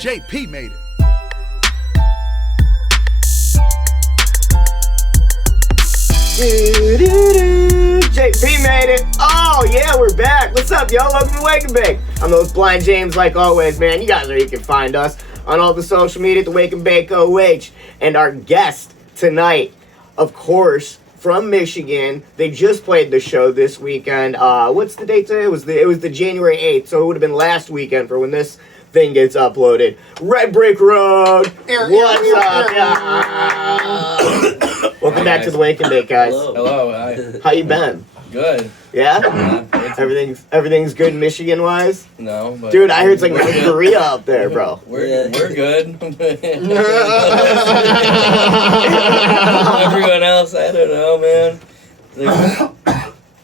JP made it. JP made it. Oh yeah, we're back. What's up, yo? Welcome to Wake and Bake. I'm the host, Blind James, like always, man. You guys know you can find us on all the social media at the Wake and Bake OH. And our guest tonight, of course, from Michigan. They just played the show this weekend. What's the date today? It was the January 8th, so it would have been last weekend for when this thing gets uploaded. Red Brick Road. What's up? Welcome back to the Wake and Bake, guys. Hello. How you been? Good. Yeah? Everything's good Michigan-wise? No, but... Dude, I heard it's like North Korea up there, bro. We're good. Everyone else, I don't know, man.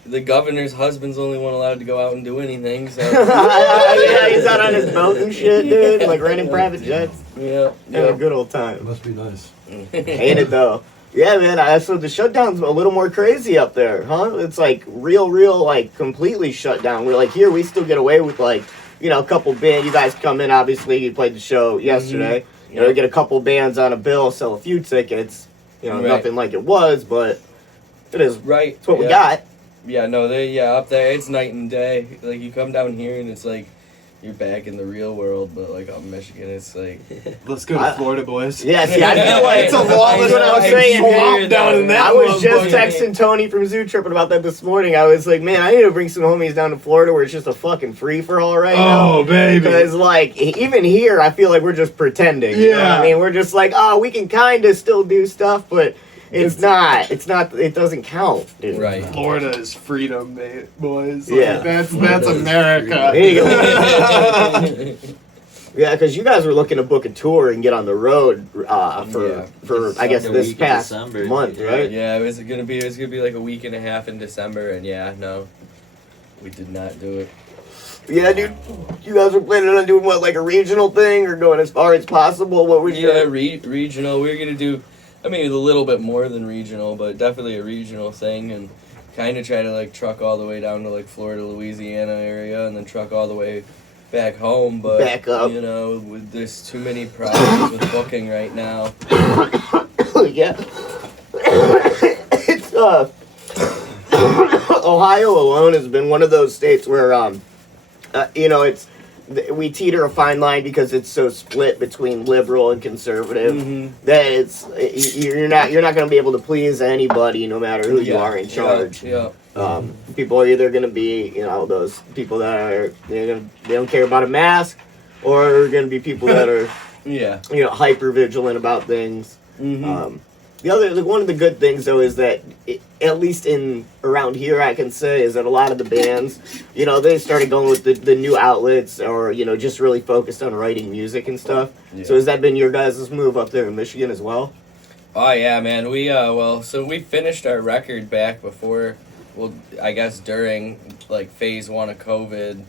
The governor's husband's the only one allowed to go out and do anything, so... Yeah, he's out on his boat and shit, dude. Like renting private jets. Yeah. A good old time. It must be nice. Ain't it, though? Yeah, man, so the shutdown's a little more crazy up there, huh? It's like real, like, completely shut down. We're like, here, we still get away with, like, you know, a couple bands. You guys come in, obviously, you played the show yesterday. Mm-hmm. You know, you get a couple bands on a bill, sell a few tickets. You know, nothing like it was, but it is. Right. It's what we got. Yeah, no, up there, it's night and day. Like, you come down here and it's like, you're back in the real world, but like up in Michigan, it's like... Let's go to Florida, boys. Yeah, see, I feel like it's a lawless what I was saying. down in that I was just texting Tony from Zoo Tripping about that this morning. I was like, man, I need to bring some homies down to Florida where it's just a fucking free-for-all right now. Oh, baby. Because, like, even here, I feel like we're just pretending. Yeah. You know what I mean, we're just like, oh, we can kind of still do stuff, but... It doesn't count, dude. Right. Florida is freedom, boys. Yeah. Like, that's America. There you go. Yeah, because you guys were looking to book a tour and get on the road for I guess this past month, right? Yeah, it was gonna be like a week and a half in December, and no, we did not do it. Yeah, dude, you guys were planning on doing what, like a regional thing, or going as far as possible? What were you? Yeah, regional. We were gonna do. I mean, a little bit more than regional, but definitely a regional thing, and kind of try to, like, truck all the way down to, like, Florida, Louisiana area, and then truck all the way back home, but, back up. You know, there's too many problems with booking right now. Yeah. It's, Ohio alone has been one of those states where, you know, we teeter a fine line because it's so split between liberal and conservative that you're not going to be able to please anybody no matter who you are in charge. Yeah. People are either going to be, you know, those people that are they don't care about a mask, or going to be people that are you know, hyper vigilant about things. One of the good things though is that at least around here I can say is that a lot of the bands, you know, they started going with the new outlets, or you know, just really focused on writing music and stuff. Yeah. So has that been your guys' move up there in Michigan as well? Oh yeah, man. We so we finished our record back before, I guess during like phase 1 of COVID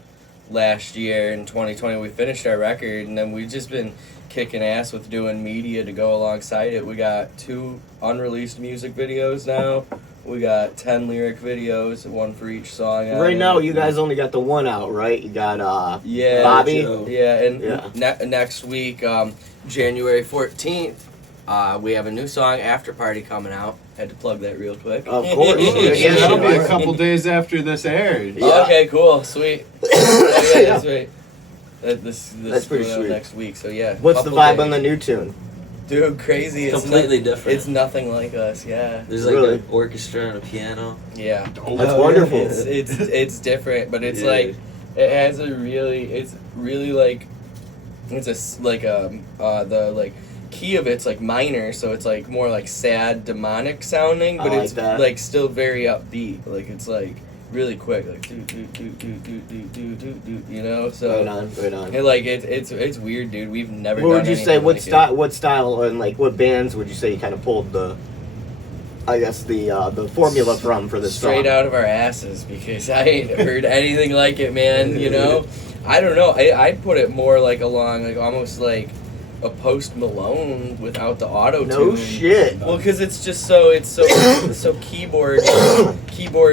last year in 2020. We finished our record, and then we've just been kicking ass with doing media to go alongside it. We got 2 unreleased music videos now. We got 10 lyric videos, 1 for each song. Right now, you guys only got the 1 out, right? You got Bobby. Yeah, and next week, January 14th, we have a new song, After Party, coming out. Had to plug that real quick. Of course. Yeah, that'll be a couple days after this aired. Yeah. Okay, cool, sweet. That's sweet. That's pretty sweet. Next week, so yeah. What's the vibe on the new tune? Dude, crazy. It's completely different. It's nothing like us, yeah. There's like an orchestra and a piano. Yeah. That's wonderful. It's different, but it's like, it has a really, it's really like, the like key of it's like minor, so it's like more like sad, demonic sounding, but it's like still very upbeat. Like it's like really quick, like do, you know. So right on. And like it's weird, dude. We've never. What would you say? What style? What style and like what bands would you say you kind of pulled the formula from for this straight song? Out of our asses, because I ain't heard anything like it, man. You know, I don't know. I'd put it more like along like almost like a Post Malone without the auto tune. No shit. Well, because it's so keyboard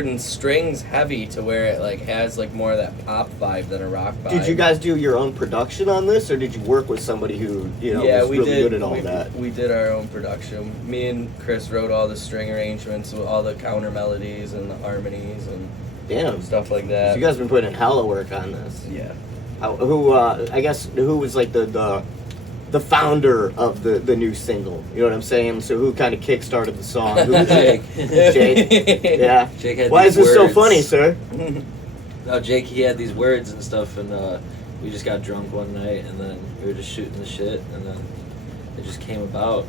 and strings heavy to where it like has like more of that pop vibe than a rock vibe. Did you guys do your own production on this, or did you work with somebody who was we really did, good at all that? We did our own production. Me and Chris wrote all the string arrangements with all the counter melodies and the harmonies and Damn. stuff like So that. you guys been putting in hella work on this. Yeah. Who was like the founder of the new single? You know what I'm saying? So who kind of kickstarted the song? Jake. Jake. Yeah. Jake had Why is these this so words. funny, sir? No, Jake, he had these words and stuff, and we just got drunk one night, and then we were just shooting the shit, and then it just came about.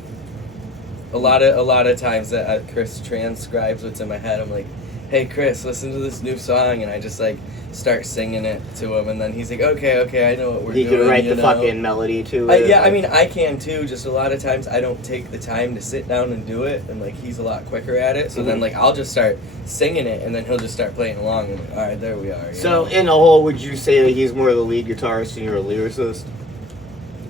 A lot of times that Chris transcribes what's in my head. I'm like, hey Chris, listen to this new song, and I just like start singing it to him, and then he's like, okay, I know what we're He doing. can write you the know? fucking melody to it. Yeah, I mean, I can too. Just a lot of times I don't take the time to sit down and do it, and like he's a lot quicker at it. So then like I'll just start singing it, and then he'll just start playing along. And like, all right, there we are. you So know? in a whole, would you say that he's more the lead guitarist and you're a lyricist?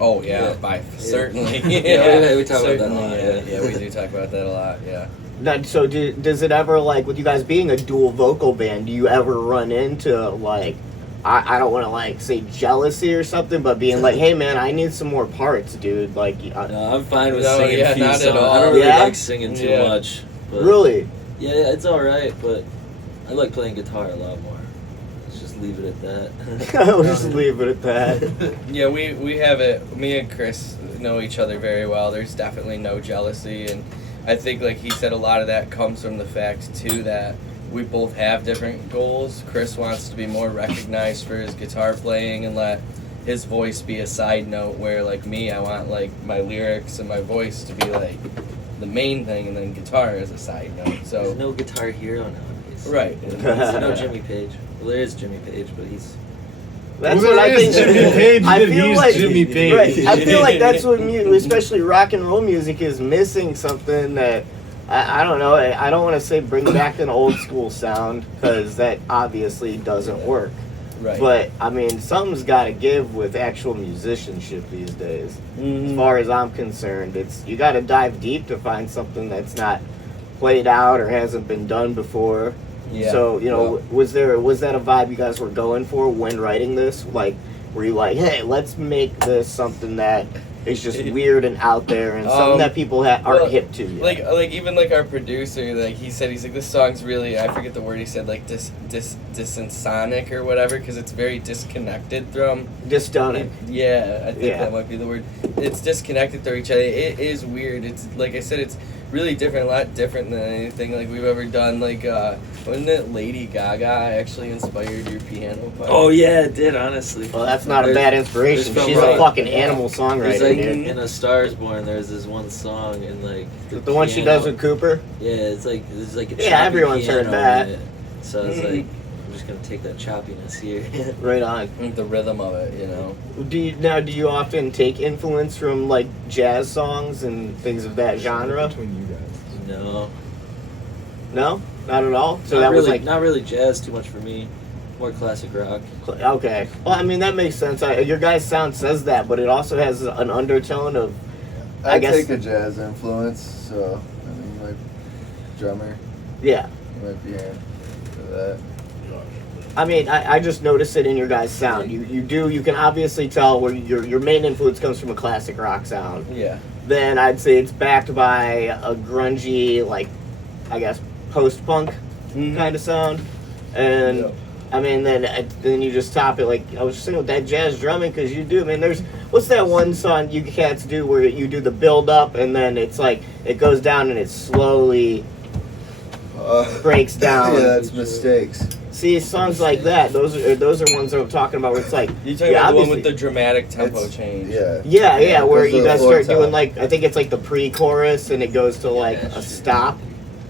Oh yeah, Yeah. certainly. Yeah, we talk about that a certainly, lot, Yeah, yeah. yeah, we do talk about that a lot. Yeah. Now, so does it ever, like, with you guys being a dual vocal band, do you ever run into, like, I don't want to, like, say jealousy or something, but being like, hey, man, I need some more parts, dude. Like, No, I'm fine with No, singing yeah, a few not at songs. all. I don't really Yeah? like singing too Yeah. much. But really? Yeah, it's alright, but I like playing guitar a lot more. Let's just leave it at that. I'll just leave it at that. Yeah, we have it. Me and Chris know each other very well. There's definitely no jealousy, and I think, like he said, a lot of that comes from the fact too that we both have different goals. Chris wants to be more recognized for his guitar playing and let his voice be a side note, where like me, I want like my lyrics and my voice to be like the main thing, and then guitar as a side note. There's So no guitar hero nowadays. right. There's no Jimmy Page. Well, there is Jimmy Page, but he's... That's Well, what I there is think. Jimmy Page, I then feel he's like Jimmy Page. Right. I feel like that's what especially rock and roll music is missing. Something that I don't know. I don't want to say bring back an old school sound because that obviously doesn't work. Right. But I mean, something's got to give with actual musicianship these days. As Mhm. far as I'm concerned, it's you got to dive deep to find something that's not played out or hasn't been done before. Yeah. So, you know, Well, was that a vibe you guys were going for when writing this? Like, were you like, hey, let's make this something that is just weird and out there and something that people aren't well, hip to yet? like even like our producer, like he's like this song's really, I forget the word he said, like disinsonic or whatever, because it's very disconnected from. Dystonic. Yeah, I think Yeah. that might be the word. It's disconnected from each other. It is weird. It's like I said, it's really different, a lot different than anything like we've ever done. Like, wasn't it Lady Gaga actually inspired your piano part? Oh, yeah, it did, honestly. Well, that's not a bad inspiration. there's She's from, a fucking animal There's songwriter, like, dude. in A Star Is Born, there's this one song, and like... The one she does with Cooper? Yeah, it's like, there's like a Yeah, choppy everyone's heard piano that. in it. So I was like, I'm just gonna take that choppiness here. Right on. The rhythm of it, you know. Do you often take influence from, like, jazz songs and things of that genre? Between you guys. No. No? Not at all? So not that really, was like... not really jazz too much for me. More classic rock. Okay. Well, I mean, that makes sense. Your guys' sound says that, but it also has an undertone of... I guess- take a jazz influence, so I mean, my drummer Yeah. might be in for that. I mean, I just noticed it in your guys' sound. You can obviously tell where your main influence comes from a classic rock sound. Yeah. Then I'd say it's backed by a grungy, like, I guess, post-punk kind of sound. And, Yep. I mean, then you just top it, like, I was just saying with that jazz drumming, because you do, I mean, what's that one song you cats do where you do the build-up, and then it's like, it goes down and it slowly breaks down. Yeah, that's mistakes. See, songs like that, those are ones that I'm talking about where it's like... You talking yeah, about the one obviously- with the dramatic tempo It's- change? Yeah. Yeah, where Goes you to the guys floor start doing top. like, I think it's like the pre-chorus and it goes to like a stop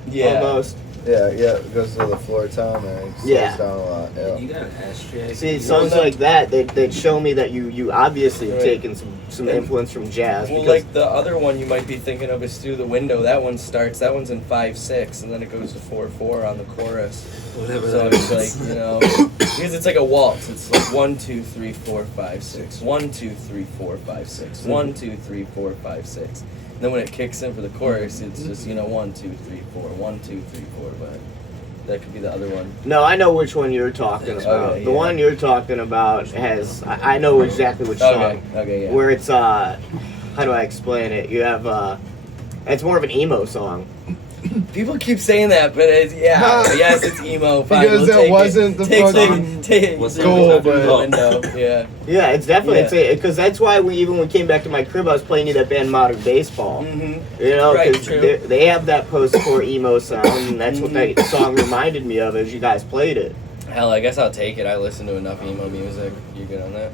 Yeah. almost. Yeah, it goes to the floor town and it slows Yeah. down a lot. Yeah. You got an ashtray. See, songs like that, they'd show me that you obviously have Right. taken some influence from jazz. Well, because like the other one you might be thinking of is Through the Window. That one starts. That one's in 5/6, and then it goes to 4/4 on the chorus. Whatever So that it's is. like, you know, because it's like a waltz. It's like 1, 2, 3, 4, 5, 6. 1, 2, 3, 4, 5, 6. 1, 2, 3, 4, 5, 6. And then when it kicks in for the chorus, it's just 1, 2, 3, 4. 1, 2, 3, 4. But that could be the other one. No, I know which one you're talking about. Okay, The yeah. one you're talking about has I know exactly which song. Okay, yeah. Where it's how do I explain it? You have it's more of an emo song. People keep saying that, but it's, yes, it's emo. Fine, Because we'll that take wasn't the fucking What's the goal, Through the but- Window? Yeah. Yeah, it's definitely Yeah. because that's why when we came back to my crib, I was playing you that band Modern Baseball. Mm-hmm. You know, Right, because true. they have that post-core emo sound, and that's what that song reminded me of as you guys played it. Hell, I guess I'll take it. I listen to enough emo music. You good on that?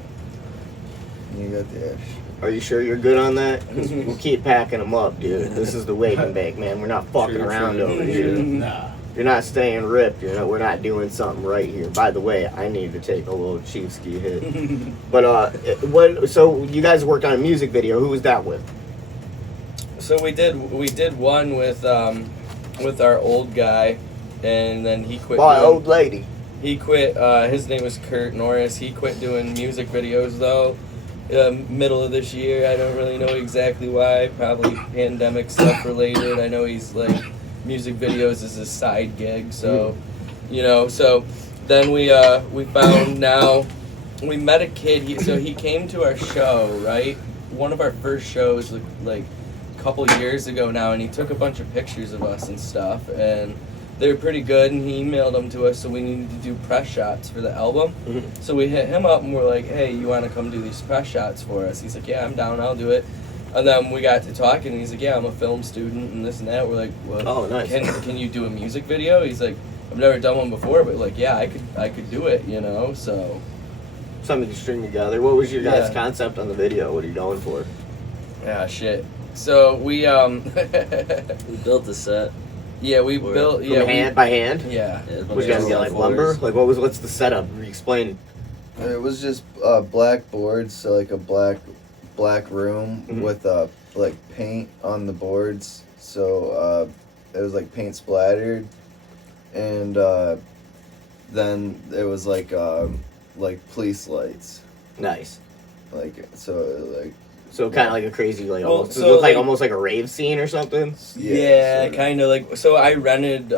You got the ash. Are you sure you're good on that? 'Cause we'll keep packing them up, dude. This is the wake and bake, man. We're not fucking True, around true. over here. Nah. You're not staying ripped. We're not doing something right here. By the way, I need to take a little Chiefski hit. But what? So you guys worked on a music video. Who was that with? So we did one with our old guy, and then he quit. Oh, doing- old lady. He quit. His name was Kurt Norris. He quit doing music videos though. Middle of this year. I don't really know exactly why. Probably pandemic stuff related. I know he's like music videos is his side gig. So, So then we found now. We met a kid. He came to our show, right? One of our first shows, like a couple years ago now, and he took a bunch of pictures of us and stuff, and they were pretty good. And he emailed them to us, so we needed to do press shots for the album. Mhm. So we hit him up and we're like, "Hey, you want to come do these press shots for us?" He's like, "Yeah, I'm down. I'll do it." And then we got to talking, and he's like, "Yeah, I'm a film student and this and that." We're like, "Well, Oh, nice. Can you do a music video?" He's like, "I've never done one before, but like, yeah, I could do it, So Something to string together. What was your guys' Yeah. concept on the video? What are you going for? yeah, shit. So we We built the set. yeah, we From built From hand by hand. yeah. Yeah, What you guys get, like lumber? Like what's the setup? Explain. It was just black boards, so like a black room Mhm. with like paint on the boards. So it was like paint splattered, and then it was like police lights, Nice. So kind of like a crazy, like Well, almost, so, it looked like like- almost like a rave scene or something. Yeah, sort of. kind of like. So I rented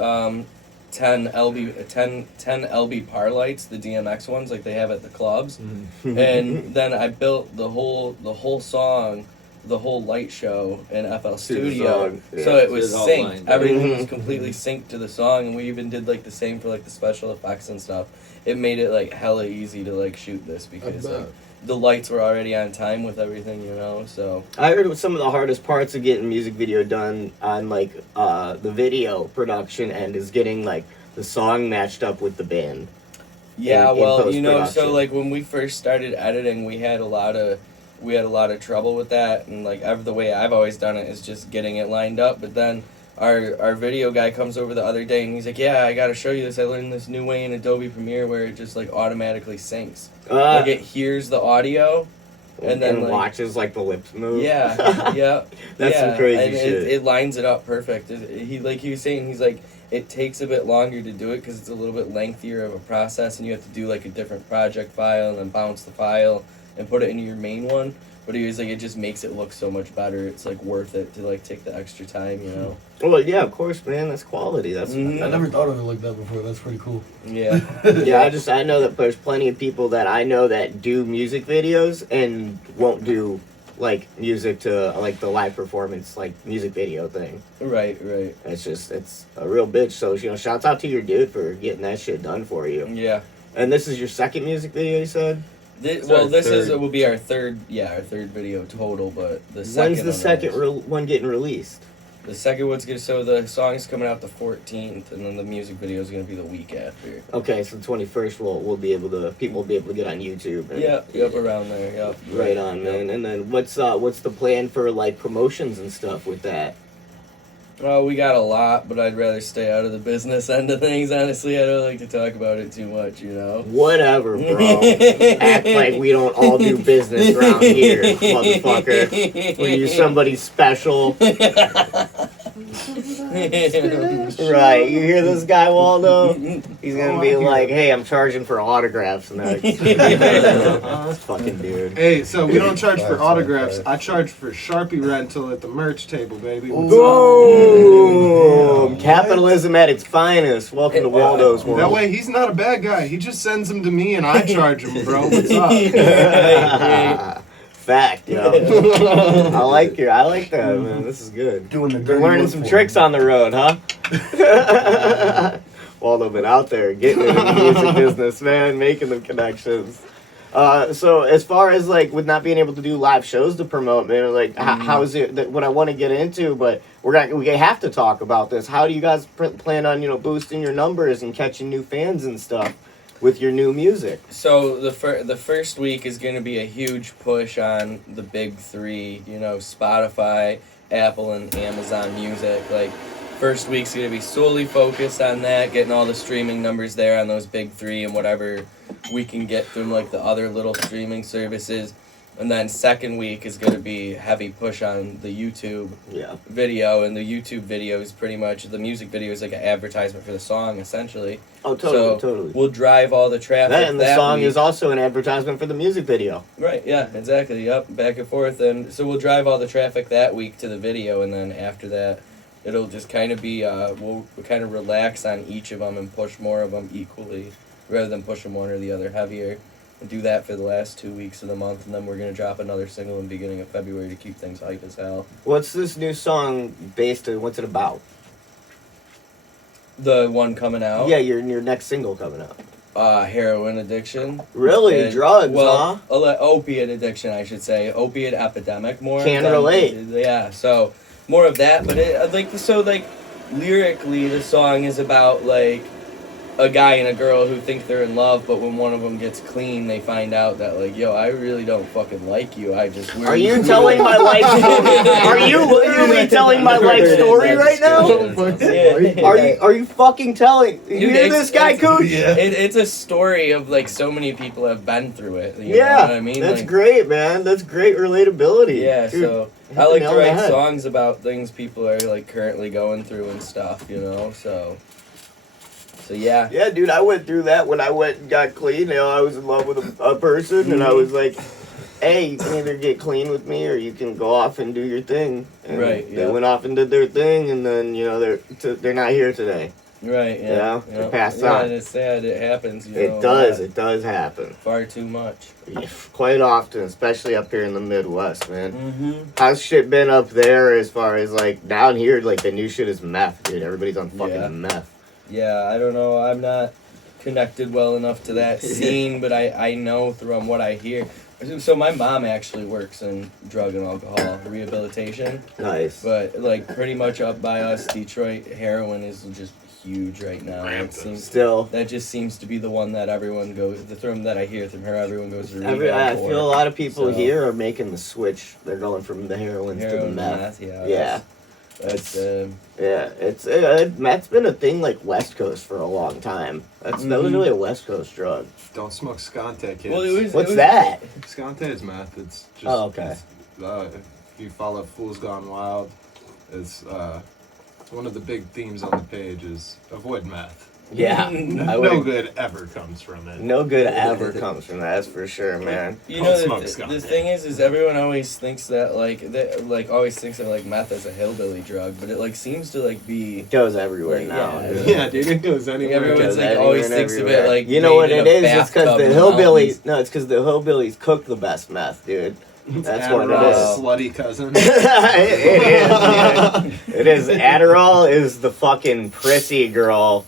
10 LB par lights, the DMX ones, like they have at the clubs, and then I built the whole song, the whole light show in FL the Studio. song, yeah. So it was It was all synced. lined up. Everything was Mhm. completely synced to the song, and we even did like the same for like the special effects and stuff. It made it like hella easy to like shoot this because bet. like, the lights were already on time with everything, So I heard some of the hardest parts of getting a music video done on like the video production end is getting like the song matched up with the band. yeah, in well, so post-production. like when we first started editing, we had a lot of trouble with that, and like the way I've always done it is just getting it lined up. But then our video guy comes over the other day and he's like, "Yeah, I got to show you this. I learned this new way in Adobe Premiere where it just like automatically syncs. Like it hears the audio, and then like, watches like the lips move. yeah, yeah, That's yeah. some crazy and shit. It lines it up perfect. He was saying, he's like, it takes a bit longer to do it because it's a little bit lengthier of a process, and you have to do like a different project file and then bounce the file and put it into your main one. But he was like, it just makes it look so much better. It's like worth it to like take the extra time, Well, yeah, of course, man. That's quality. That's Mhm. I never thought of it like that before. That's pretty cool. Yeah. yeah. I know that there's plenty of people that I know that do music videos and won't do like music to like the live performance like music video thing. Right. It's a real bitch. So shouts out to your dude for getting that shit done for you. Yeah. And this is your second music video, you said? This our will be our third video total, but the second. When's the second one getting released? The second one's so the song's coming out the 14th, and then the music video is gonna be the week after. Okay, so the 21st people will be able to get on YouTube. And, Yep, around there. Yep. Right on, man. And then what's the plan for like promotions and stuff with that? Well, we got a lot, but I'd rather stay out of the business end of things, honestly. I don't like to talk about it too much, you know? Whatever, bro. Act like we don't all do business around here, motherfucker. Were you somebody special? Right, you hear this guy, Waldo? He's gonna be like, hey, I'm charging for autographs next. This fucking dude. Hey, so we don't charge for autographs. I charge for Sharpie rental at the merch table, baby. What's Boom! Capitalism at its finest. Welcome to Waldo's up? world. That way, he's not a bad guy. He just sends them to me, and I charge him, bro. What's up? Fact, yo. I like that, man. This is good. Doing the We're dirty learning work some for tricks him. on the road, huh? Waldo been out there getting into the music business, man, making them connections. So as far as like with not being able to do live shows to promote, man, like how is it that what I want to get into, but we have to talk about this. How do you guys plan on boosting your numbers and catching new fans and stuff with your new music? So the first week is going to be a huge push on the big three, Spotify, Apple, and Amazon Music. Like, first week's going to be solely focused on that, getting all the streaming numbers there on those big three and whatever we can get from, like, the other little streaming services. And then second week is going to be heavy push on the YouTube video, and the YouTube video is pretty much, the music video is like an advertisement for the song, essentially. Oh, totally, so totally. We'll drive all the traffic And the that song week. is also an advertisement for the music video. Right, yeah, exactly, yep, back and forth. And so we'll drive all the traffic that week to the video, and then after that, it'll just kind of be, we'll kind of relax on each of them and push more of them equally, rather than pushing one or the other heavier. And do that for the last 2 weeks of the month, and then we're going to drop another single in the beginning of February to keep things hype as hell. What's this new song based on? What's it about? The one coming out? Yeah, your next single coming out. Heroin addiction. Really? And- Drugs, well, huh? Opiate addiction, I should say. Opiate epidemic more. Can than- relate. Yeah, so more of that, but lyrically the song is about, like, a guy and a girl who think they're in love, but when one of them gets clean, they find out that, like, yo, I really don't fucking like you. I just... Are you telling my life story? Are you literally telling my life story right now? Are you fucking telling? You Dude, hear this guy, Cooch? It's a story of, like, so many people have been through it. You Yeah, know what I mean? that's Like, great, man. That's great relatability. Yeah, Dude, so hit I the like nail to on the write head. songs about things people are, like, currently going through and stuff, so yeah. Yeah, dude, I went through that when I went and got clean. I was in love with a person, and I was like, hey, you can either get clean with me or you can go off and do your thing. And Right, they yeah. went off and did their thing, and then, they're not here today. Right, yeah. They passed yeah, on. and it's sad. It happens, It does happen. Far too much. Yeah, quite often, especially up here in the Midwest, man. Mm-hmm. How's shit been up there as far as, like, down here, like, the new shit is meth, dude. Everybody's on fucking Yeah. meth. Yeah, I don't know. I'm not connected well enough to that scene, but I know from what I hear. So my mom actually works in drug and alcohol rehabilitation. Nice. But, like, pretty much up by us, Detroit, heroin is just huge right now. It seems, Still. that just seems to be the one that everyone goes, the term that I hear from her, everyone goes to rehab I for. feel a lot of people So- here are making the switch. They're going from the heroin to the Heroin, meth. yeah. That's Yeah, it's meth's been a thing like West Coast for a long time. That was really a West Coast drug. Don't smoke Skante, kids. well, What's that? Skante is meth. It's just. Oh, okay. If you follow Fools Gone Wild, it's one of the big themes on the page is avoid meth. Yeah, No good ever comes from it. No good ever comes from that. That's for sure, man. You Don't know, smoke the skunk. thing is everyone always thinks that always thinks of like meth as a hillbilly drug, but it like seems to like be. It goes everywhere Like, now. yeah. dude. Yeah, dude, it goes anywhere. Everyone's goes like anywhere always and thinks of everywhere. it like You know what made it in a is? It's because bathtub the in hillbillies. mountains. No, it's because the hillbillies cook the best meth, dude. That's what it Adderall's is. slutty cousin. it is. It is. Adderall is the fucking prissy girl.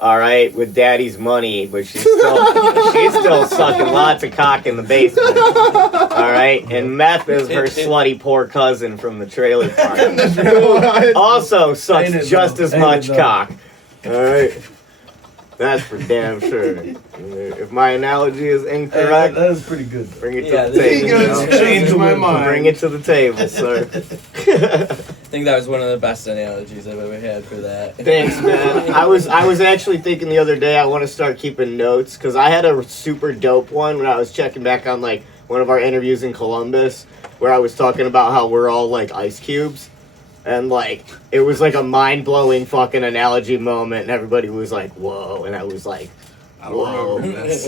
All right, with daddy's money, but she's still sucking lots of cock in the basement. All right, and meth is her slutty poor cousin from the trailer park. Who also sucks Ain't it just though? as Ain't much it though? cock. All right, that's for damn sure. If my analogy is incorrect, That is pretty good. bring it to Yeah, the there table. you go. you know? Change my mind. Bring it to the table, sir. think that was one of the best analogies I've ever had for that. Thanks, man. I was actually thinking the other day I want to start keeping notes because I had a super dope one when I was checking back on like one of our interviews in Columbus where I was talking about how we're all like ice cubes. And, like, it was, like, a mind-blowing fucking analogy moment, and everybody was like, whoa, and I was like, I don't remember this.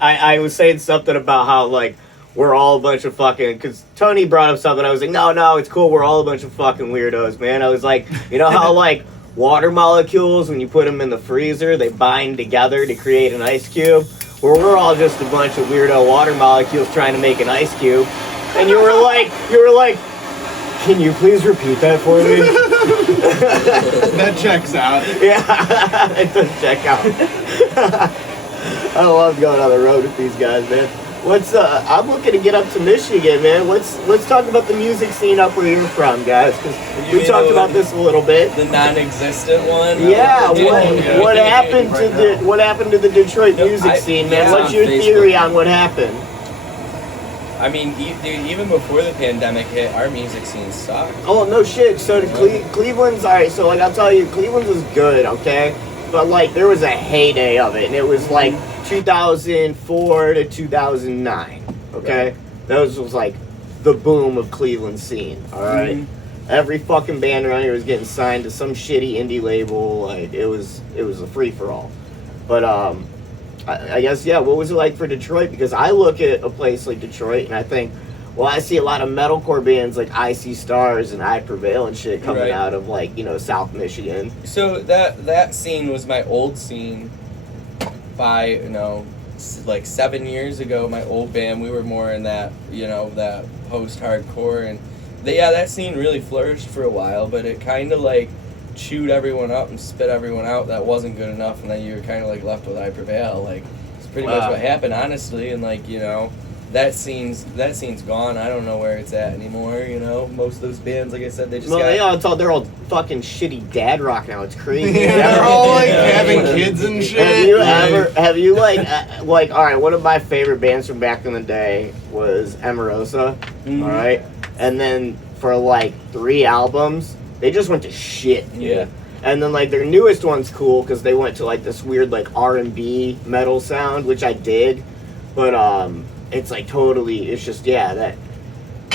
I was saying something about how, like, we're all a bunch of fucking, because Tony brought up something, I was like, no, it's cool, we're all a bunch of fucking weirdos, man. I was like, you know how, like, water molecules, when you put them in the freezer, they bind together to create an ice cube? Well, we're all just a bunch of weirdo water molecules trying to make an ice cube. And you were like, can you please repeat that for me? That checks out. Yeah, it does check out. I love going on the road with these guys, man. I'm looking to get up to Michigan, man. Let's talk about the music scene up where you're from, guys, because we talked about this a little bit. The non-existent one. Yeah, what happened to the Detroit music scene, man? What's your theory on what happened? I mean, dude, even before the pandemic hit, our music scene sucked. Oh, no shit. So Cleveland's, alright, so like I'll tell you, Cleveland was good, okay? But like there was a heyday of it, and it was like 2004 to 2009, okay? Right. Those was like the boom of Cleveland scene, alright? Mm-hmm. Every fucking band around here was getting signed to some shitty indie label, like it was a free-for-all. But I guess, yeah, what was it like for Detroit? Because I look at a place like Detroit and I think, well, I see a lot of metalcore bands like I See Stars and I Prevail and shit coming out of, like, you know, South Michigan. So that scene was my old scene by, you know, like 7 years ago. My old band, we were more in that, you know, that post-hardcore. And that scene really flourished for a while, but it kind of, like, chewed everyone up and spit everyone out that wasn't good enough, and then you were kind of like left with I Prevail. Like, it's pretty much what happened, honestly. And like, you know, that scene's gone. I don't know where it's at anymore. You know, most of those bands, like I said, they just they're all fucking shitty dad rock now. It's crazy. They're all like having kids and shit. Have you like all right? One of my favorite bands from back in the day was Emarosa. Mm-hmm. All right, and then for like 3 albums. They just went to shit. Yeah. And then, like, their newest one's cool because they went to, like, this weird, like, R&B metal sound, which I dig. But, it's, like, totally, it's just, that.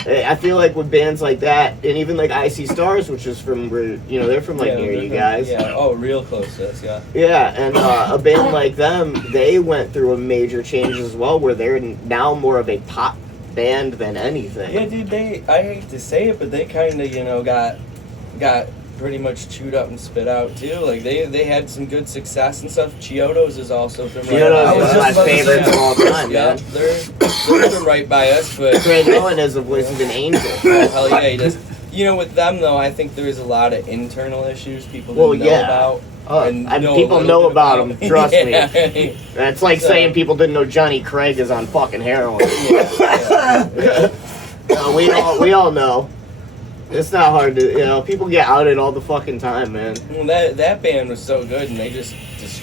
I feel like with bands like that, and even, like, I See Stars, which is from, you know, they're from, like, near you guys. Yeah, oh, real close to us, yeah. Yeah, and a band like them, they went through a major change as well, where they're now more of a pop band than anything. Yeah, dude, I hate to say it, but they kind of, you know, got pretty much chewed up and spit out too. Like they had some good success and stuff. Chiodos is also from Chiodos is my favorite of all time. Yeah, they're from right by us. But Craig Owen has a voice of an angel. Oh, hell yeah, he does. You know, with them though, I think there is a lot of internal issues people didn't know about. People know about them. Trust me. Right. That's like saying people didn't know Johnny Craig is on fucking heroin. We all know. It's not hard to, you know, people get outed all the fucking time, man. Well, that band was so good, and they just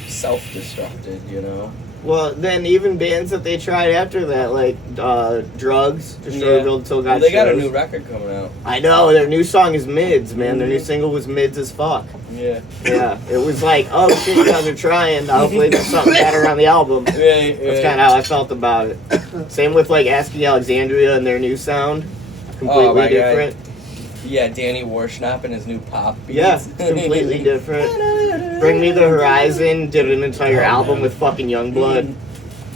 self-destructed, you know? Well, then even bands that they tried after that, like Drugs, Destroyed Till God They got Shows. a new record coming out. I know, their new song is Mids, man. Their new single was Mids as fuck. Yeah. Yeah, it was like, oh shit, you guys are trying. Hopefully there's something better on the album. That's kind of how I felt about it. Same with like Asking Alexandria and their new sound. Completely different. God. Yeah, Danny Warschnapp and his new pop beats. Yeah, completely different. Bring Me the Horizon did an entire album with fucking Youngblood.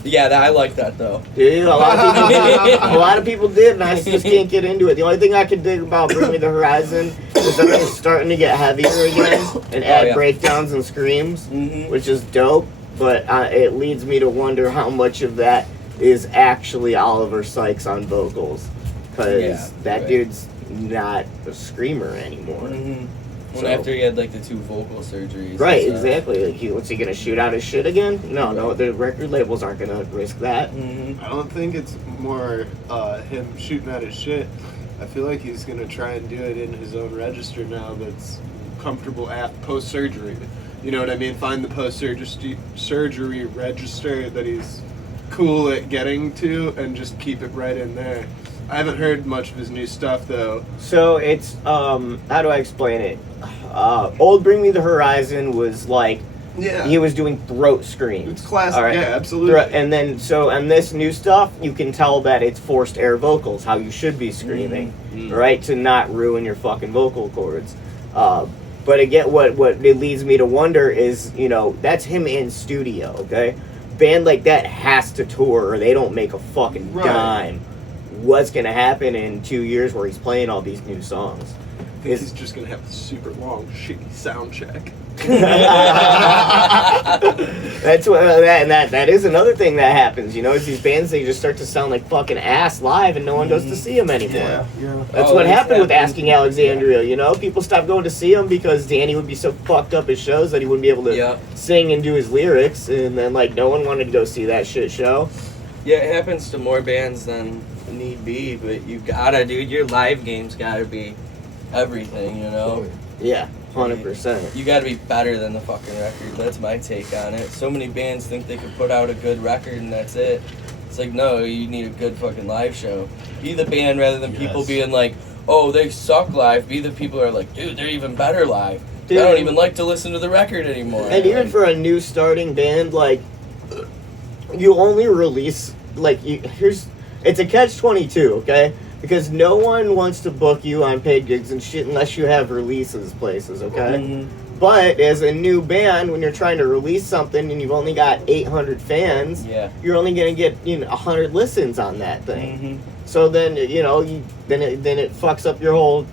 Yeah, I like that though. Dude, a lot of people did, and I just can't get into it. The only thing I can dig about Bring Me the Horizon is that they're starting to get heavier again and add breakdowns and screams, which is dope. But it leads me to wonder how much of that is actually Oliver Sykes on vocals, because that dude's not a screamer anymore. Well, after he had like the 2 vocal surgeries. Right, exactly. Like, what's he gonna shoot out his shit again? No, the record labels aren't gonna risk that. I don't think it's more him shooting out his shit. I feel like he's gonna try and do it in his own register now that's comfortable at post-surgery. You know what I mean? Find the post-surgery register that he's cool at getting to and just keep it right in there. I haven't heard much of his new stuff though. So it's how do I explain it? Old Bring Me the Horizon was like Yeah. he was doing throat screams. It's classic. All right? Yeah, absolutely. And then so on this new stuff, you can tell that it's forced air vocals, how you should be screaming, right, to not ruin your fucking vocal cords. But again, what it leads me to wonder is, you know, that's him in studio, okay? Band like that has to tour or they don't make a fucking Right. dime. What's gonna happen in 2 years where he's playing all these new songs? I think he's just gonna have a super long, shitty sound check. That's what that is another thing that happens, you know, is these bands, they just start to sound like fucking ass live and no one goes to see them anymore. Yeah. That's Oh, what that's happened with happened. Asking Alexandria, you know? People stopped going to see him because Danny would be so fucked up at shows that he wouldn't be able to Yeah. sing and do his lyrics, and then, like, no one wanted to go see that shit show. Yeah, it happens to more bands than need be, but you gotta, dude. Your live game's gotta be everything, you know? Yeah, 100%. You gotta be better than the fucking record. That's my take on it. So many bands think they could put out a good record and that's it. It's like, no, you need a good fucking live show. Be the band rather than people Yes. being like, oh, they suck live. Be the people who are like, dude, they're even better live. Dude. I don't even like to listen to the record anymore. And even Like, for a new starting band, like, you only release, like, it's a catch-22, okay? Because no one wants to book you on paid gigs and shit unless you have releases places, okay? Mhm. But as a new band, when you're trying to release something and you've only got 800 fans, Yeah. you're only gonna get 100 listens on that thing. Mhm. So then then it fucks up your whole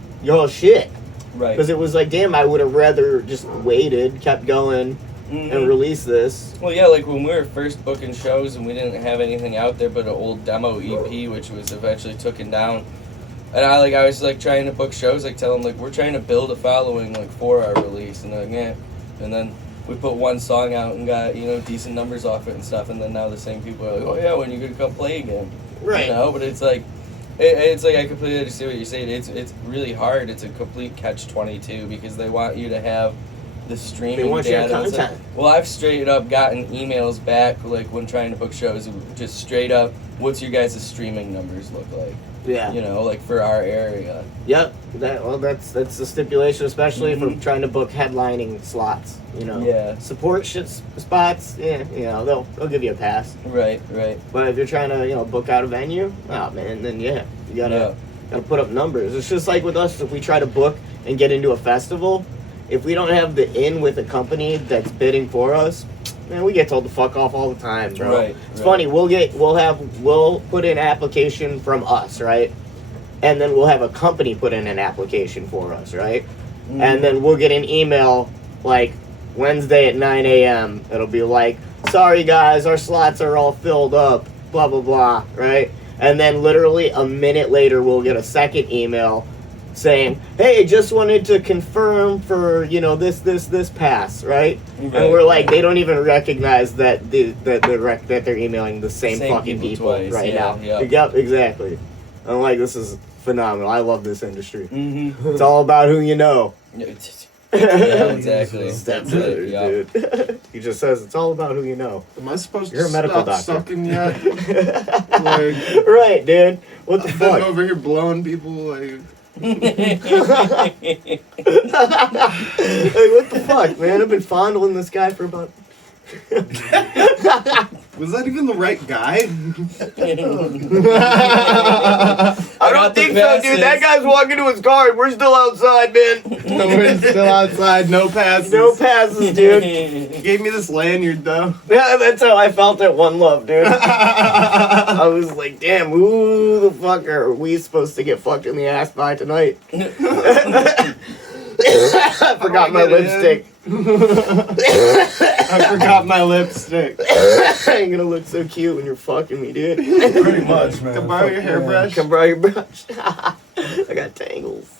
shit. Right. Because it was like, damn, I would have rather just waited, kept going, Mhm. and released this. Well, yeah, like when we were first booking shows and we didn't have anything out there but an old demo EP, which was eventually taken down. And I was like trying to book shows, like tell them like we're trying to build a following like for our release, and they're like, yeah. And then we put one song out and got decent numbers off it and stuff, and then now the same people are like, oh yeah, when you gonna come play again? Right. You know, but it's like. It's like I completely understand what you're saying. It's really hard. It's a complete catch-22 because they want you to have the streaming They want your data and stuff. content. Well, I've straight up gotten emails back like when trying to book shows, just straight up, what's your guys' streaming numbers look like? Yeah. You know, like for our area. Yep. That's the stipulation, especially if we're Mhm. trying to book headlining slots. You know. Yeah. Support spots. Yeah. They'll give you a pass. Right. But if you're trying to book out a venue, oh man, then yeah, you gotta put up numbers. It's just like with us, if we try to book and get into a festival, if we don't have the in with a company that's bidding for us, man, we get told to fuck off all the time, bro. Right, It's right. funny. We'll put in an application from us, right? And then we'll have a company put in an application for us, right? Mm. And then we'll get an email like Wednesday at 9 a.m. It'll be like, sorry guys, our slots are all filled up, blah, blah, blah, right? And then literally a minute later, we'll get a second email saying, hey, just wanted to confirm for, this pass, right? And Right, we're like, right. they don't even recognize that that they're emailing the same fucking people people twice, right yeah, now. yeah. Yep, exactly. I'm like, this is phenomenal. I love this industry. Mm-hmm. It's all about who you know. Yeah, exactly. Step That's it, brothers, yeah. dude. He just says it's all about who you know. Am I supposed You're to a medical stop doctor. sucking yet? Like, Right, dude. What the I've been fuck? over here blowing people like. Like, what the fuck, man? I've been fondling this guy for about. Was that even the right guy? I don't think so, dude. That guy's walking to his car and we're still outside, man. We're still outside, no passes. No passes, dude. He gave me this lanyard though. Yeah, that's how I felt at One Love, dude. I was like, damn, who the fuck are we supposed to get fucked in the ass by tonight? I forgot my get in. lipstick. I forgot my lipstick. I ain't gonna look so cute when you're fucking me, dude. Pretty much, man. Can I borrow your hairbrush? Come borrow your brush. I got tangles.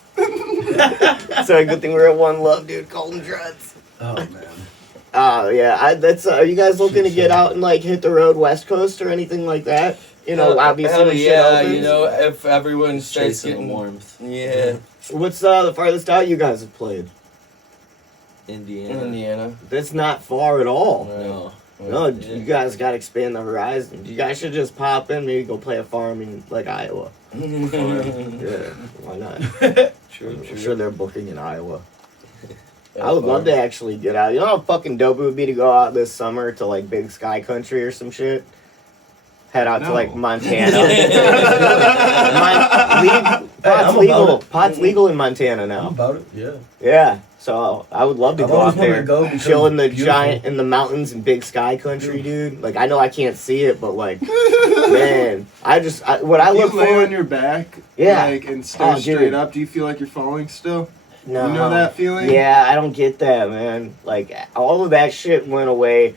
So good thing we're at One Love, dude. Golden dreads. Oh man. Yeah. That's. Are you guys looking to get out and like hit the road West Coast or anything like that? Obviously. Hell when shit yeah, opens. if everyone starts Chasing the getting warmth. Yeah. What's the farthest out you guys have played? Indiana. Indiana. That's not far at all. Right. No. No, you guys got to expand the horizon. You guys should just pop in, maybe go play a farm in like Iowa. Yeah, why not? True. I'm sure they're booking in Iowa. I would love to actually get out. You know how fucking dope it would be to go out this summer to like Big Sky Country or some shit? Head out to like Montana. Pot's legal. Pot's legal in Montana I'm now. about it. Yeah. Yeah, so I would love to I've go always out wanted there, to go because chill in the it's beautiful. giant in the mountains in Big Sky Country, dude. Like I know I can't see it, but like, man, what I You look lay for. on your back, Yeah. like, and stare Oh, straight dude. up. Do you feel like you're falling still? No. You know that feeling? Yeah, I don't get that, man. Like all of that shit went away.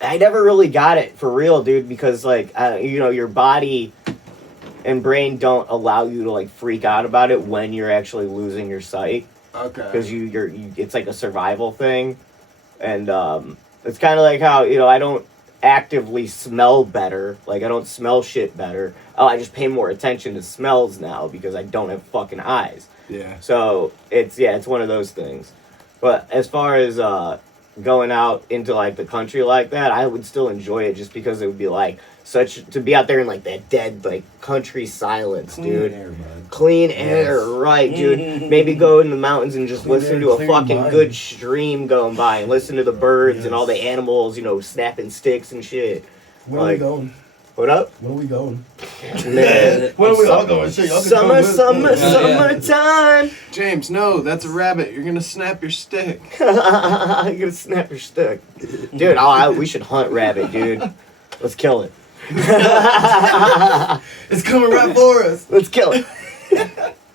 I never really got it for real, dude, because like your body and brain don't allow you to like freak out about it when you're actually losing your sight, Okay. because it's like a survival thing, and it's kind of like how I don't actively smell better, like I don't smell shit better. Oh, I just pay more attention to smells now because I don't have fucking eyes. Yeah. So it's one of those things. But as far as going out into like the country like that, I would still enjoy it just because it would be like to be out there in like that dead like country silence, dude. Air, man. Clean air, right, dude. Maybe go in the mountains and just Clean listen air, to a clear fucking mind. good stream going by and listen to the birds and all the animals, snapping sticks and shit. Where are we going? What up? Where are we going? Man. Where are we all going? Shit, y'all can come Summer, with us. summertime. James, no, that's a rabbit. You're gonna snap your stick. You're gonna snap your stick. Dude, we should hunt rabbit, dude. Let's kill it. It's coming right for us. Let's kill it.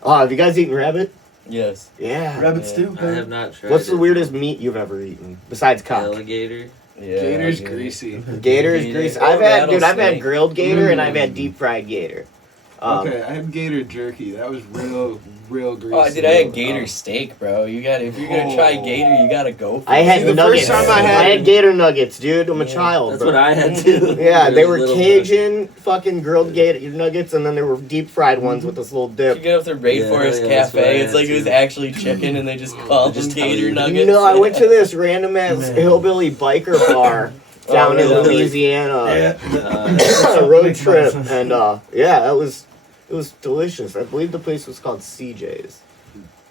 Oh, have you guys eaten rabbit? Yes. Yeah. Rabbit Yeah. stew. I have not tried. What's the it. weirdest meat you've ever eaten besides cock? Alligator. Yeah. Gator's yeah. greasy. Gator is Gator. greasy. Or I've had rattlesnake. grilled gator and I've had deep fried gator. Okay, I had gator jerky. That was real greasy. Oh, dude, I had gator steak, bro. If you're gonna try gator, you gotta go for I it. had See, the nuggets. first time I had- gator nuggets, dude. I'm a Yeah, child. That's bro. what I had too. Yeah, they Those were little Cajun fucking grilled gator nuggets, and then there were deep fried ones with this little You dip. get up to Rainforest Yeah, that's what I Cafe, it's had like it was too. actually chicken, and they just called Just them tell gator you. nuggets. No, I went to this random ass Man. hillbilly biker bar down in really? Louisiana. Yeah. A road trip, and yeah, it was delicious. I believe the place was called CJ's.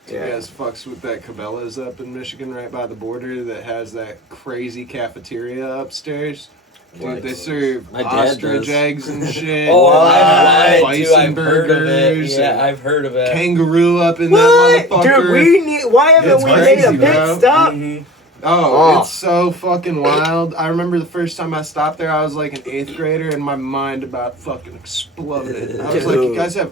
You guys fucks with that Cabela's up in Michigan, right by the border, that has that crazy cafeteria upstairs. Dude, What? they serve My dad ostrich does. eggs and shit. Oh, What? I've lied too. Bison I've heard of it. burgers Yeah, and I've heard of it. kangaroo up in What? that motherfucker. Dude, why haven't It's we made crazy, a pit bro. stop? Mhm. Oh, Oh. it's so fucking wild. I remember the first time I stopped there, I was like an 8th grader, and my mind about fucking exploded. I was like, you Dude. guys have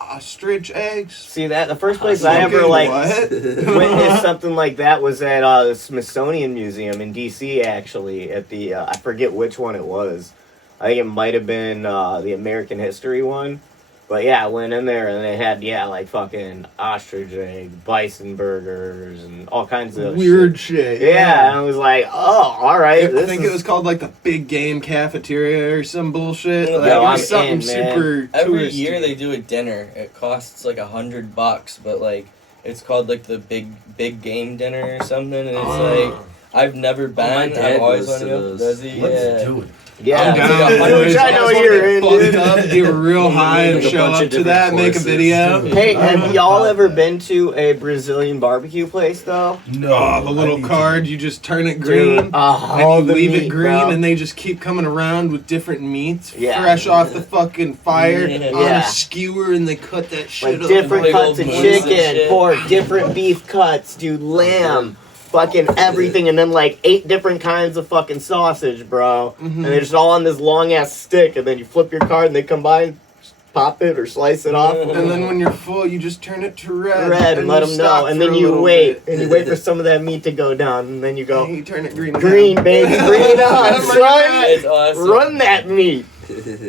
ostrich eggs? See that the first place I ever Fucking like what? witnessed something like that was at the Smithsonian Museum in DC. Actually, at the I forget which one it was. I think it might have been the American History one. But yeah, I went in there and they had like fucking ostrich egg, bison burgers, and all kinds of Weird shit. shit. Yeah, and I was like, oh, all right. I this think is- it was called like the Big Game Cafeteria or some bullshit. Yo, Like, it I'm was something in, man. super. Every touristy. year they do a dinner. It costs like $100, but like it's called like the big game dinner or something, and it's like I've never been. my dad I've always goes to wanted to go. those. Does he? Let's Yeah. do it. Yeah, I'm It's like down. $100. Dude, I know just wanna you're get in, fucked dude. up, get real high, and Like a show bunch up of to that, different make a courses. video. Hey, have y'all ever been to a Brazilian barbecue place though? No. Oh, the I little need to. card, you just turn it green. Dude, all And the you leave meat, it green, bro. and they just keep coming around with different meats, Yeah. fresh off the fucking fire, Yeah. on Yeah. a skewer, and they cut that shit Like up. different Big cuts old of boys and chicken, shit. pork, different beef cuts, dude, lamb, fucking everything, and then like 8 different kinds of fucking sausage, bro. And they're just all on this long ass stick, and then you flip your card and they come by and just pop it or slice it off. And then when you're full, you just turn it to red. Red and let you them stop know, and for then a you little wait, bit. and you wait for some of that meat to go down, and then you go, And you turn it green. green, again. baby, bring it on, Oh my son. God. It's awesome. Run that meat.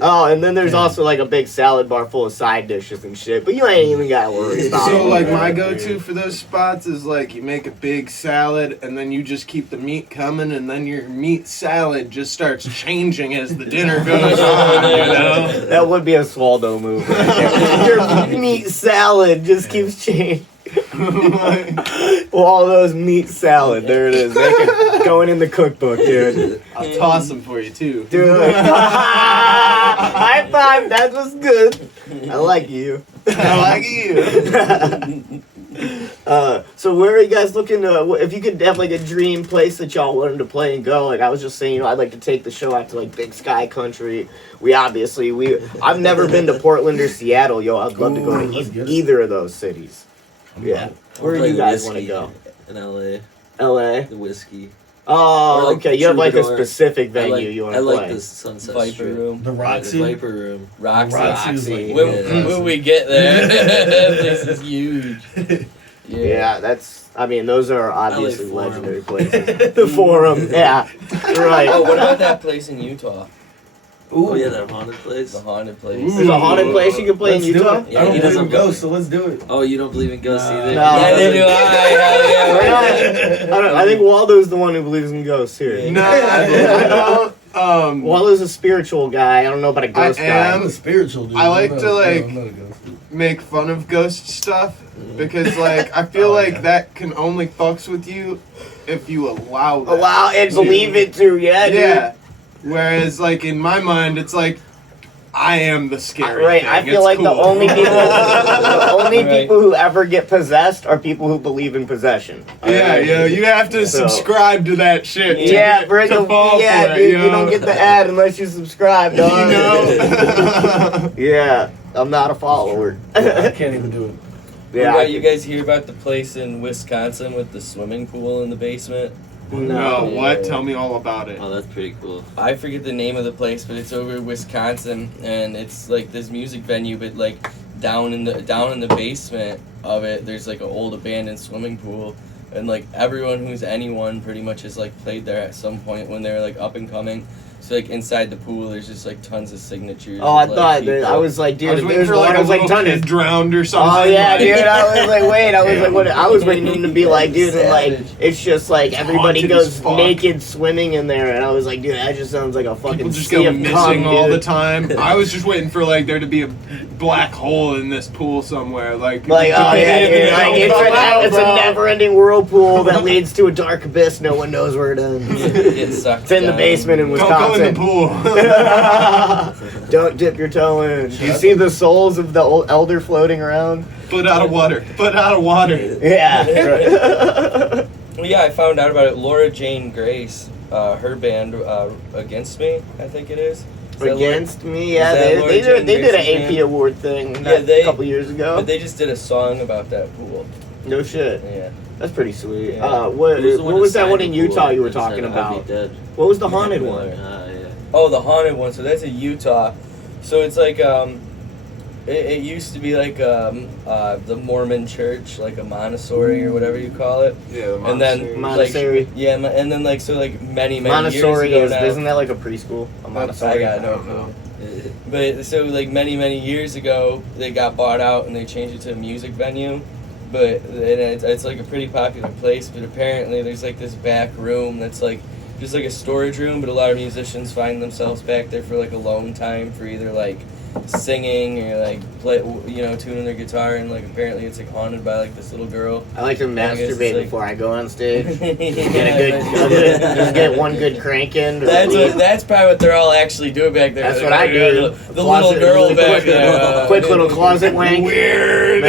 Oh, and then there's also like a big salad bar full of side dishes and shit, but you ain't even gotta worry about it. So like my go-to for those spots is like you make a big salad and then you just keep the meat coming and then your meat salad just starts changing as the dinner goes on, you know? That would be a Swaldo move. Right there. Your meat salad just keeps changing. Well, all those meat salad. There it is. Make it going in the cookbook, dude. I'll toss them for you too. Dude. High five. That was good. I like you. I like you. So where are you guys looking to? If you could have like a dream place that y'all wanted to play and go, like I was just saying, I'd like to take the show out to like Big Sky Country. I've never been to Portland or Seattle, yo. I'd love to go to let's get it. either of those cities. Yeah. Where do you guys want to go? In LA. LA. The whiskey. Oh, Or, like, okay. You have like a Troubadour. specific venue you want I to like play. the Sunset Viper Strip. Room. The The Roxy. Viper Room. Roxy. Roxy's Roxy. like- When we get there, that place is huge. Yeah, those are obviously Forum. legendary places. The Forum, yeah. Right. Oh, what about that place in Utah? Oh yeah, that haunted place. The haunted place. There's a haunted place you can play Let's in do Utah? it. Yeah, I don't he believe doesn't in go. ghosts, so let's do it. Oh, you don't believe in ghosts Nah. either? No. Yeah, they do. Hell yeah. I think Waldo's the one who believes in ghosts here. No, I don't. Waldo's a spiritual guy. I don't know about a ghost I guy. am. I'm a spiritual dude. I like I'm to, not- like- I'm not a ghost. Make fun of ghost stuff because, like, I feel Oh, like yeah. that can only fucks with you if you allow that. Allow and believe it too, yeah, dude. Yeah. Whereas, like, in my mind, it's like, I am the scary Right, thing. I feel It's like the cool. only Right. people who ever get possessed are people who believe in possession. Yeah, you have to So- subscribe to that shit. to Yeah, get- bring to a, fall yeah, for it, dude, you you don't know? get the ad unless you subscribe, dog. You know? Yeah, I'm not a follower. I can't even do it. Yeah, You guys hear about the place in Wisconsin with the swimming pool in the basement? No, Yeah. what? Tell me all about it. Oh, that's pretty cool. I forget the name of the place, but it's over in Wisconsin, and it's like this music venue, but like down in the basement of it, there's like an old abandoned swimming pool, and like everyone who's anyone pretty much has like played there at some point when they're like up and coming. So like inside the pool, there's just like tons of signatures. Oh, I of, like, thought that people. I was like, dude, I was if waiting there's for like water, a I was like, little ton kid of. drowned or something. Oh yeah, like- dude! I was like, wait, I was like, what? I was waiting to be like, dude, and, like Savage. it's just like everybody haunted as goes fuck. naked swimming in there, and I was like, dude, that just sounds like a fucking People just sea go of missing cum, all the dude. time. I was just waiting for like there to be a black hole in this pool somewhere. Like, Like, oh yeah, they dude, like, don't it's, come out, it's a bro. never-ending whirlpool that leads to a dark abyss. No one knows where it ends. Get sucked It's in the down. basement in Don't go in the Wisconsin. pool. Don't dip your toe in. Do you see the souls of the old elder floating around? Put out of water. Put out of water. Yeah. Right. Well, yeah, I found out about it. Laura Jane Grace, her band, Against Me, I think it is. Is that Against me, yeah, is that they Laura did Jane they did an Grace's AP band? award thing Yeah, they- a couple years ago. But they just did a song about that pool. No shit, Yeah. that's pretty sweet. Yeah. What Who's the what that was that signed one the in pool Utah you were that said, talking "I'll about? be dead"? What was the haunted Miller. one? Yeah. Oh, the haunted one. So that's in Utah. So it's like it used to be like the Mormon church, like a Montessori or whatever you call it. Yeah, the And then Montessori. Like, yeah, and then like so like many Montessori years is ago now. isn't that like a preschool? A Montessori. I got no clue. But so like many years ago, they got bought out and they changed it to a music venue. But and it's like a pretty popular place. But apparently, there's like this back room that's like just like a storage room. But a lot of musicians find themselves back there for like alone time for either like singing or like play, tuning their guitar. And like apparently, it's like haunted by like this little girl. I like to guess it's masturbate like- before I go on stage. Yeah, Just get one good crank in. That's probably what they're all actually doing back there. That's They're what I like, do. The little girl back there. Quick little closet wank. Weird.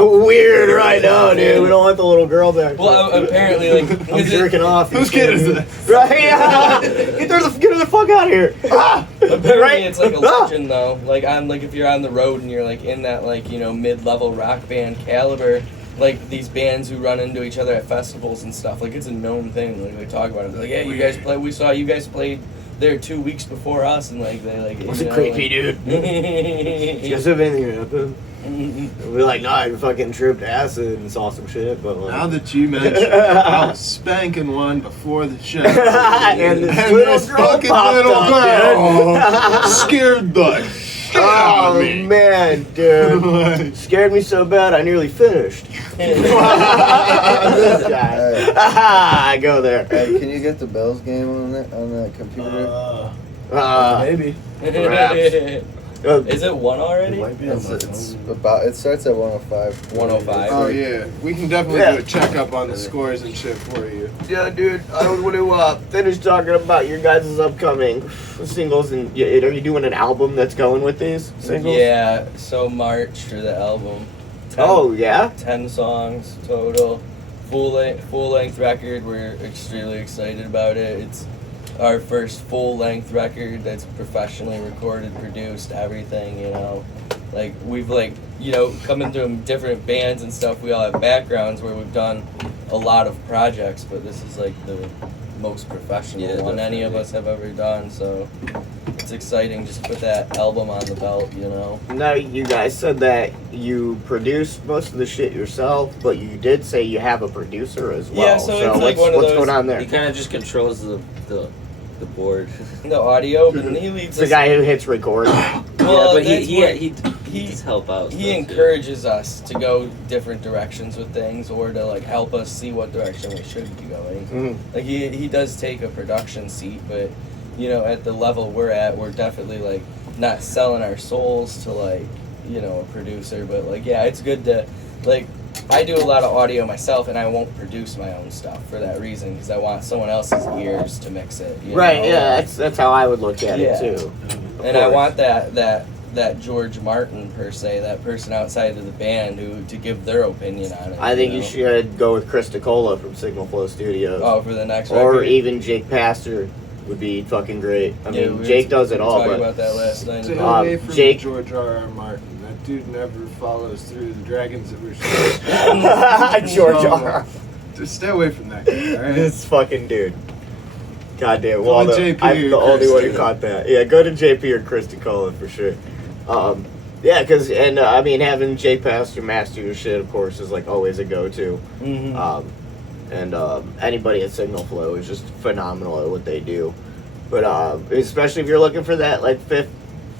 Weird right now, dude. We don't want the little girl back. Well, apparently, like, I'm 'cause jerking off. Whose kid is this? Right? Yeah. Get her the fuck out of here. apparently Right? it's like a Ah. legend though. Like if you're on the road and you're like in that like mid-level rock band caliber, like these bands who run into each other at festivals and stuff. Like it's a known thing. Like they talk about it. They're like, yeah, you guys play. We saw you guys played there 2 weeks before us, and like they like. Was it creepy, dude? Just if anything happened. We're like, nah, you fucking tripped acid and saw some shit, but like. Now that you mention it, I was spanking one before the show. And this And little this girl fucking popped little up, girl scared the shit out Oh of me. man, dude. Scared me so bad I nearly finished. This guy. I go there. Hey, can you get the Bills game on the computer? Maybe. Perhaps. Is it 1 already? It might be on It's, my it's phone. about. It starts at 105. 105. Oh yeah, we can definitely Yeah. do a checkup on the scores and shit for you. Yeah, dude, I want to finish talking about your guys' upcoming singles. And are you doing an album that's going with these singles? Yeah, so March for the album. 10, Oh, yeah? 10 songs total. Full length record. We're extremely excited about it. It's our first full length record that's professionally recorded, produced, everything, you know. Like we've coming from different bands and stuff, we all have backgrounds where we've done a lot of projects, but this is like the most professional one any of us have ever done, so it's exciting just to put that album on the belt, you know. Now, you guys said that you produce most of the shit yourself, but you did say you have a producer as well. Yeah, so it's like what's, one of what's those- going on He there? kind of just controls the board. The audio, and he leads It's the us. guy who hits record. Well, yeah, but that's where he just help out. he encourages us to go different directions with things, or to like help us see what direction we should be going. Mhm. Like he does take a production seat, but you know, at the level we're at, we're definitely like not selling our souls to like, you know, a producer, but like, yeah, it's good to like, I do a lot of audio myself, and I won't produce my own stuff for that reason, because I want someone else's ears to mix it, you Right, know? yeah, that's how I would look at Yeah. it too. And I want that George Martin, per se, that person outside of the band who to give their opinion on it. I think you know? should go with Chris Nicola from Signal Flow Studios. Oh, for the next Or record? even Jake Pastor would be fucking great. I Yeah, mean, we Jake were does it all, talking but about that last night. Stay Um, away from Jake- George R.R. Martin. That dude never follows through the dragons that we're supposed to. George So, R. Just stay away from that guy, alright? This fucking dude. Goddamn, Go Waldo. with JP I'm the or only Chris one who Nicola. caught that. Yeah, go to JP or Chris Nicola for sure. Yeah, because, I mean, having Jake Pastor master your shit, of course, is like always a go-to. Mhm. Anybody at Signal Flow is just phenomenal at what they do. But especially if you're looking for that like fifth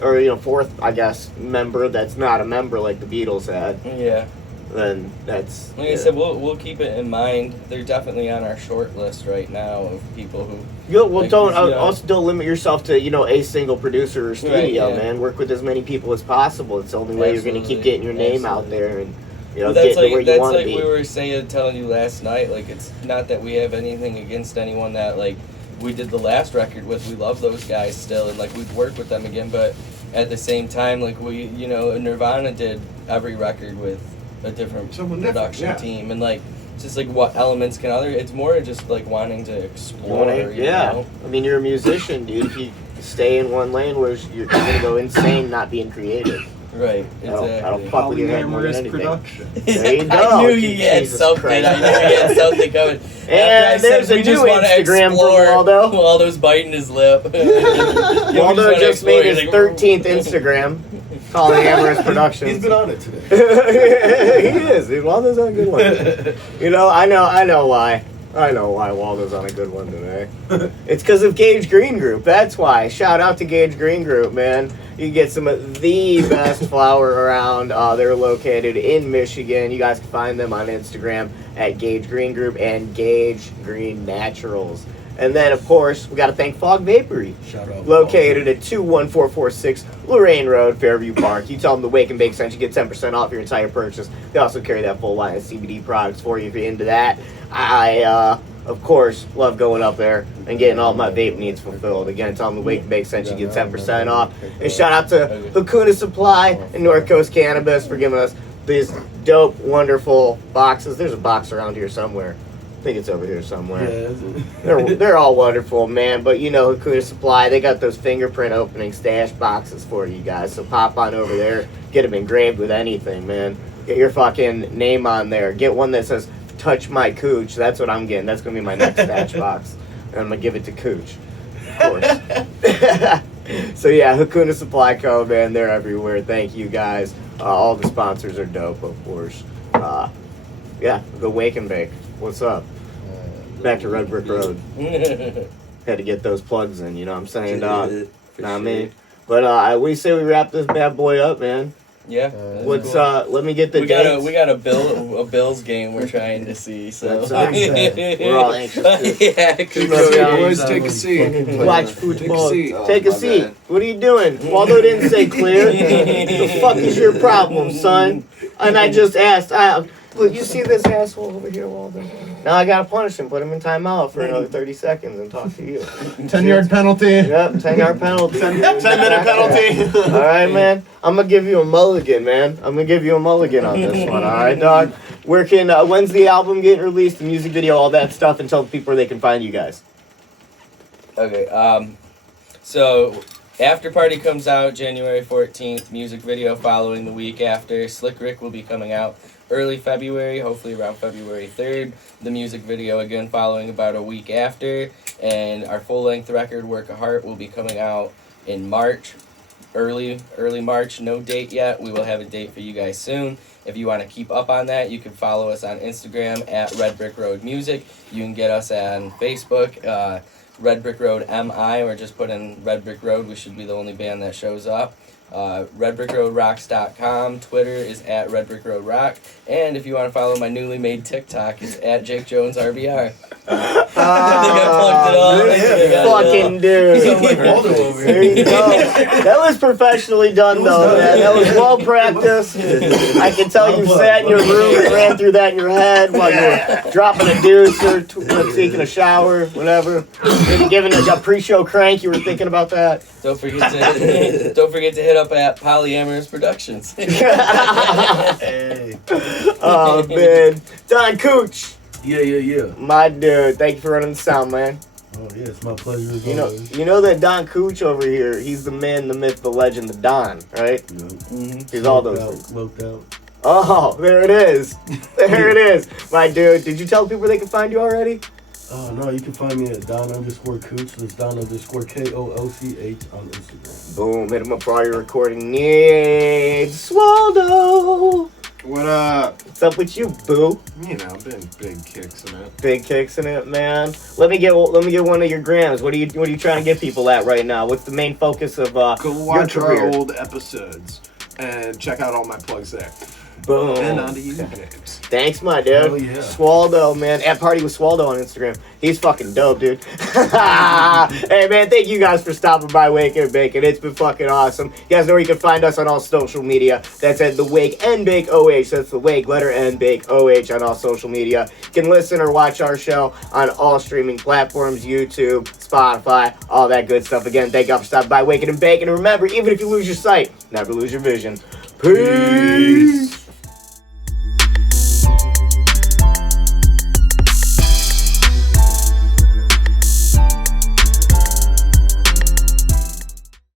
or fourth, I guess, member that's not a member like the Beatles had, Yeah. then that's Like I said, we'll keep it in mind. They're definitely on our short list right now of people who. Well, like, don't you know- also don't limit yourself to a single producer or studio, yeah. man. Work with as many people as possible. It's the only way you're going to keep Absolutely. getting your name out Absolutely. there and But getting that's to where like you that's want to like be. we were telling you last night. Like, it's not that we have anything against anyone that like we did the last record with. We love those guys still, and like we'd work with them again. But at the same time, like we, Nirvana did every record with a different Someone different, production yeah. team, and like just like what elements can other. It's more just like wanting to explore. Yeah, You know? I mean, you're a musician, dude. If you stay in one lane, where you're going to go insane, not being creative. Right. That'll Exactly. fuck with your head more than Polyamorous anything. production. There you go. I knew he had Jesus something. Christ. I knew he had something coming. After I And said there's a we just new wanna Instagram from explore, Waldo. Waldo's biting his lip. Waldo just made his 13th Instagram, Polyamorous Productions. He's been on it today. He is. Dude, Waldo's on a good one. I know why. I know why Waldo's on a good one today. It's because of Gage Green Group. That's why. Shout out to Gage Green Group, man. You can get some of the best flower around. They're located in Michigan. You guys can find them on Instagram at Gage Green Group and Gage Green Naturals. And then, of course, we got to thank Fog Vapery. Shout out. Located at 21446 Lorraine Road, Fairview Park. You tell them the Wake and Bake sent you, get 10% off your entire purchase. They also carry that full line of CBD products for you if you're into that. I, of course, love going up there and getting all my vape needs fulfilled. Again, tell them the Wake and Bake sent you, get 10% off. And shout out to Hakuna Supply and North Coast Cannabis for giving us these dope, wonderful boxes. There's a box around here somewhere. I think it's over here somewhere. Yeah. They're all wonderful, man. But Hakuna Supply, they got those fingerprint opening stash boxes for you guys. So pop on over there, get them engraved with anything, man. Get your fucking name on there. Get one that says "Touch My Cooch." That's what I'm getting. That's gonna be my next stash box, and I'm gonna give it to Cooch, of course. So yeah, Hakuna Supply Co. Man, they're everywhere. Thank you guys. All the sponsors are dope, of course. Yeah, the Wake and Bake. What's up? Back to Red Brick Road. Had to get those plugs in, you know what I'm saying, dog? For Know what I sure. mean? But we say we wrap this bad boy up, man. Yeah. What's let me get the We got dates. a Bills game we're trying to see. So That's we're all anxious to yeah, Boys, take a seat. watch Take a football. seat. Take a my seat. bad. What are you doing? Waldo didn't say clear. The fuck is your problem, son? And I just asked. Look, you see this asshole over here, Waldo? Now I gotta punish him. Put him in timeout for another 30 seconds and talk to you. 10-yard penalty. Yep, 10-yard penalty. 10-minute penalty. All right, man. I'm gonna give you a mulligan, man. I'm gonna give you a mulligan on this one. All right, dog. Where can when's the album getting released? The music video, all that stuff, and tell the people where they can find you guys. Okay. So After Party comes out January 14th. Music video following the week after. Slick Rick will be coming out early February, hopefully around February 3rd. The music video again following about a week after. And our full-length record, Work of Heart, will be coming out in March. Early March, no date yet. We will have a date for you guys soon. If you want to keep up on that, you can follow us on Instagram at Red Brick Road Music. You can get us on Facebook, Red Brick Road MI, or just put in Red Brick Road. We should be the only band that shows up. RedBrickRoadRocks.com. Twitter is at Red Brick Road Rock. And if you want to follow my newly made TikTok, it's at Jake Jones RBR. I think I plugged it all. Fucking dude. There you go. That was professionally done, though, man. That was well practiced. I can tell you sat in your room and ran through that in your head while you were dropping a deuce or taking a shower, whatever. Maybe giving a pre-show crank. You were thinking about that. Don't forget to hit up at Polyamorous Productions. Hey. Oh, man. Don Cooch. Yeah. My dude. Thank you for running the sound, man. Oh, yeah, it's my pleasure as You always. know that Don Cooch over here, he's the man, the myth, the legend, the Don, right? He's all those things. Smoked out. Oh, there it is. There it is. My dude, did you tell people they can find you already? Oh, no, you can find me at Don_Cooch. That's Don_KOOCH on Instagram. Boom, hit him up for all your recording needs. Swaldo! What up? What's up with you, boo? You know, big kicks in it. Big kicks in it, man. Let me get one of your grams. What are you trying to get people at right now? What's the main focus of Go your watch career? our old episodes and check out all my plugs there. Boom. And on to you, James. Thanks, my dude. Hell yeah. Swaldo, man. At Party with Swaldo on Instagram. He's fucking dope, dude. Hey, man, thank you guys for stopping by Wake and Bacon. It's been fucking awesome. You guys know where you can find us on all social media. That's at The Wake and Bake OH. That's The Wake, letter N, Bake OH on all social media. You can listen or watch our show on all streaming platforms, YouTube, Spotify, all that good stuff. Again, thank you for stopping by Wake and Bacon. And remember, even if you lose your sight, never lose your vision. Peace.